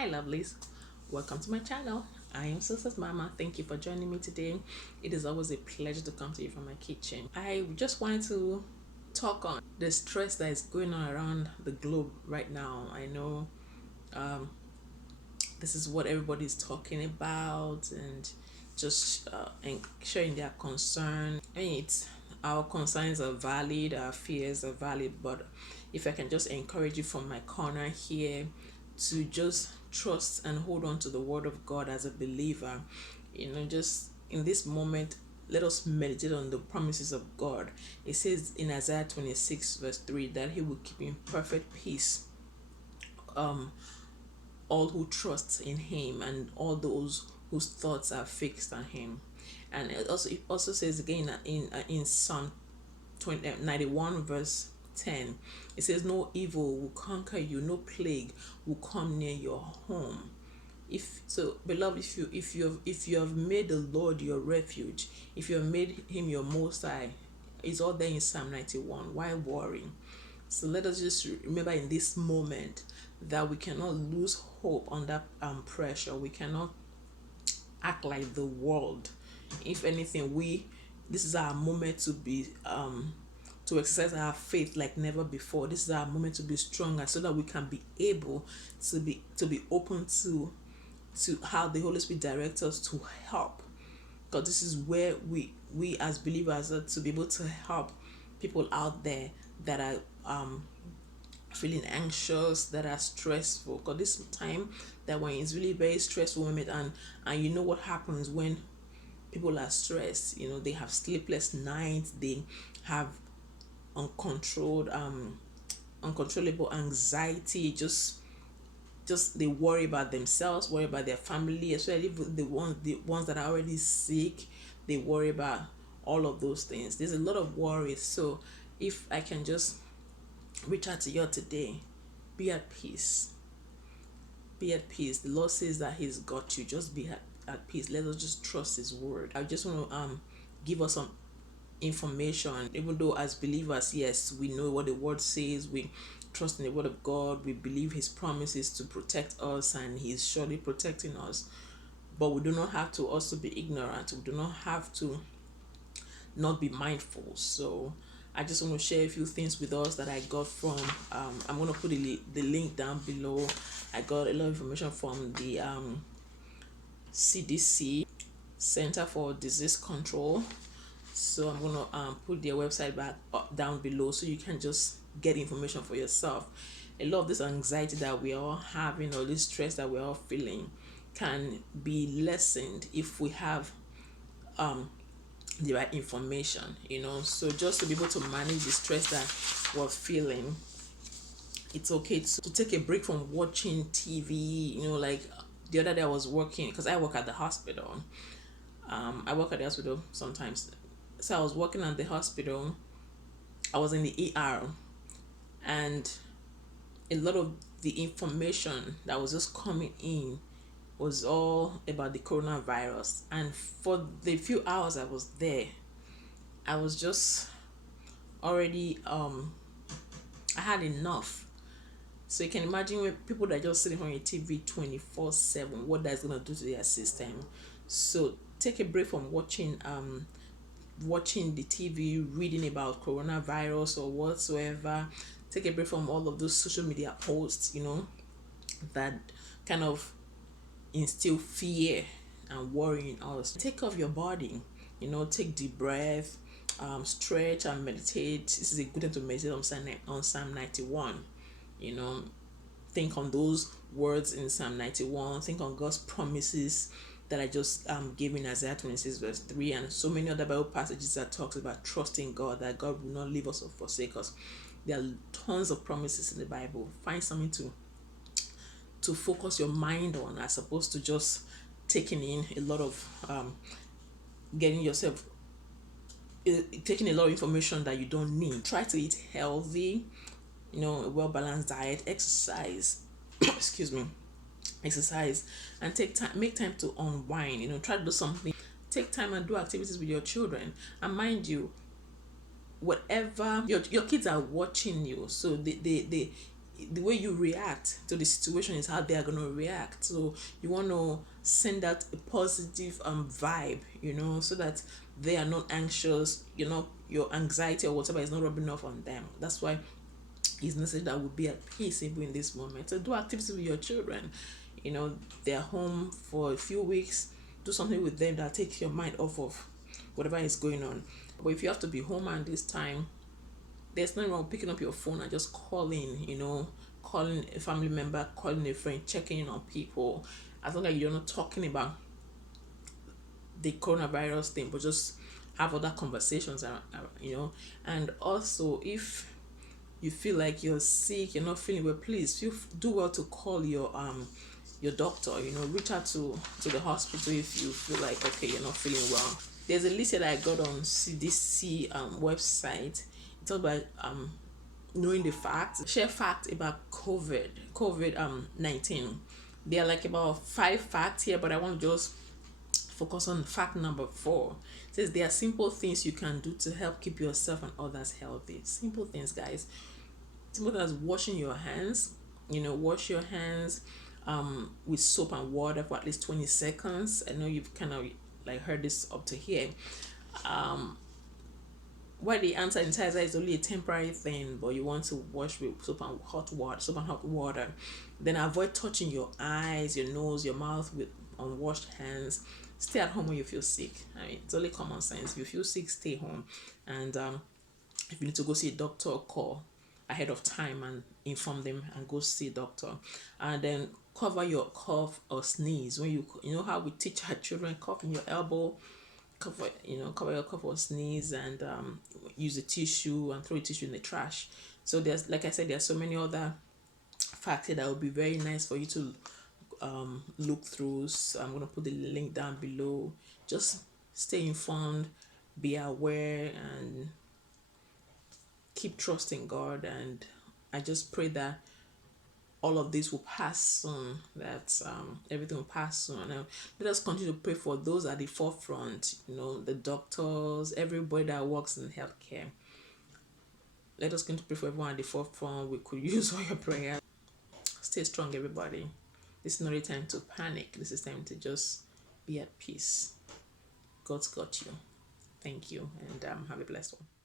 Hi lovelies, welcome to my channel. I am Sister's Mama. Thank you for joining me today. It is always a pleasure to come to you from my kitchen. I just wanted to talk on the stress that is going on around the globe right now. I know this is what everybody is talking about and just and sharing their concern. I mean, it's our concerns are valid, our fears are valid, but if I can just encourage you from my corner here to just trust and hold on to the word of God as a believer, just in this moment, let us meditate on the promises of God. It says in Isaiah 26 verse 3 that he will keep in perfect peace all who trust in him and all those whose thoughts are fixed on him. And it also says again in Psalm 91 verse 10, it says no evil will conquer you, no plague will come near your home. If so, beloved, if you have made the Lord your refuge, if you have made him your most high, it's all there in Psalm 91. Why worry? So let us just remember in this moment that we cannot lose hope under pressure. We cannot act like the world. If anything, this is our moment to exercise our faith like never before. This is our moment to be stronger so that we can be able to be open to how the Holy Spirit directs us to help. Because this is where we as believers are to be able to help people out there that are feeling anxious, that are stressful. Because this time that when it's really very stressful moment, and you know what happens when people are stressed, they have sleepless nights, they have uncontrollable anxiety, just they worry about themselves, worry about their family, especially the ones that are already sick. They worry about all of those things. There's a lot of worries. So if I can just reach out to you today, be at peace. Be at peace. The Lord says that He's got you. Just be at peace. Let us just trust His word. I just want to give us some information. Even though as believers, yes, we know what the word says, we trust in the word of God, we believe his promises to protect us, and he's surely protecting us. But we do not have to also be ignorant. We do not have to not be mindful. So I just want to share a few things with us that I got from I'm going to put the link down below. I got a lot of information from the CDC, Center for Disease Control. So I'm going to put their website down below so you can just get information for yourself. A lot of this anxiety that we are all having, or this stress that we're all feeling, can be lessened if we have the right information, So just to be able to manage the stress that we're feeling, it's okay to take a break from watching TV. Like the other day I was working, because I work at the hospital. I work at the hospital sometimes. So I was working at the hospital. I was in the ER, and a lot of the information that was just coming in was all about the coronavirus. And for the few hours I was there, I was just already I had enough. So you can imagine when people that are just sitting on your TV 24/7, what that's gonna do to their system. So take a break from watching the TV, reading about coronavirus or whatsoever. Take a break from all of those social media posts, that kind of instill fear and worry in us. Take off your body, take deep breath, stretch and meditate. This is a good time to meditate on Psalm 91. Think on those words in Psalm 91. Think on God's promises that I just gave in Isaiah 26 verse 3, and so many other Bible passages that talks about trusting God, that God will not leave us or forsake us. There are tons of promises in the Bible. Find something to focus your mind on, as opposed to just taking in a lot of taking a lot of information that you don't need. Try to eat healthy, a well-balanced diet, exercise, excuse me, exercise, and make time to unwind. Try to do something. Take time and do activities with your children. And mind you, whatever your kids are watching you, so they the way you react to the situation is how they are going to react. So you want to send out a positive vibe, so that they are not anxious, your anxiety or whatever is not rubbing off on them. That's why it's necessary that we be at peace even in this moment. So do activities with your children. They're home for a few weeks. Do something with them that takes your mind off of whatever is going on. But if you have to be home at this time, there's nothing wrong with picking up your phone and just calling a family member, calling a friend, checking in on people. As long as you're not talking about the coronavirus thing, but just have other conversations, and also if you feel like you're sick, you're not feeling well, please do well to call your doctor. Reach out to the hospital if you feel like, okay, you're not feeling well. There's a list that I got on CDC website. It's all about knowing the facts, share facts about COVID-19. There are like about 5 facts here, but I want to just focus on fact number 4. It says there are simple things you can do to help keep yourself and others healthy. Simple things, guys. Simple things as washing your hands. Wash your hands with soap and water for at least 20 seconds. I know you've kind of like heard this up to here. Why the hand sanitizer is only a temporary thing, but you want to wash with soap and hot water. Then avoid touching your eyes, your nose, your mouth with unwashed hands. Stay at home when you feel sick. I mean, it's only common sense. If you feel sick, stay home. And if you need to go see a doctor, call ahead of time and inform them and go see a doctor. And then cover your cough or sneeze. When you know how we teach our children, cough in your elbow, cover your cough or sneeze, and use a tissue and throw a tissue in the trash. So there's, like I said, there's so many other facts here that would be very nice for you to look through. So I'm going to put the link down below. Just stay informed, be aware, and keep trusting God. And I just pray that all of this will pass soon, that everything will pass soon. And let us continue to pray for those at the forefront, the doctors, everybody that works in healthcare. Let us continue to pray for everyone at the forefront. We could use all your prayers. Stay strong, everybody. This is not a time to panic. This is time to just be at peace. God's got you. Thank you, and have a blessed one.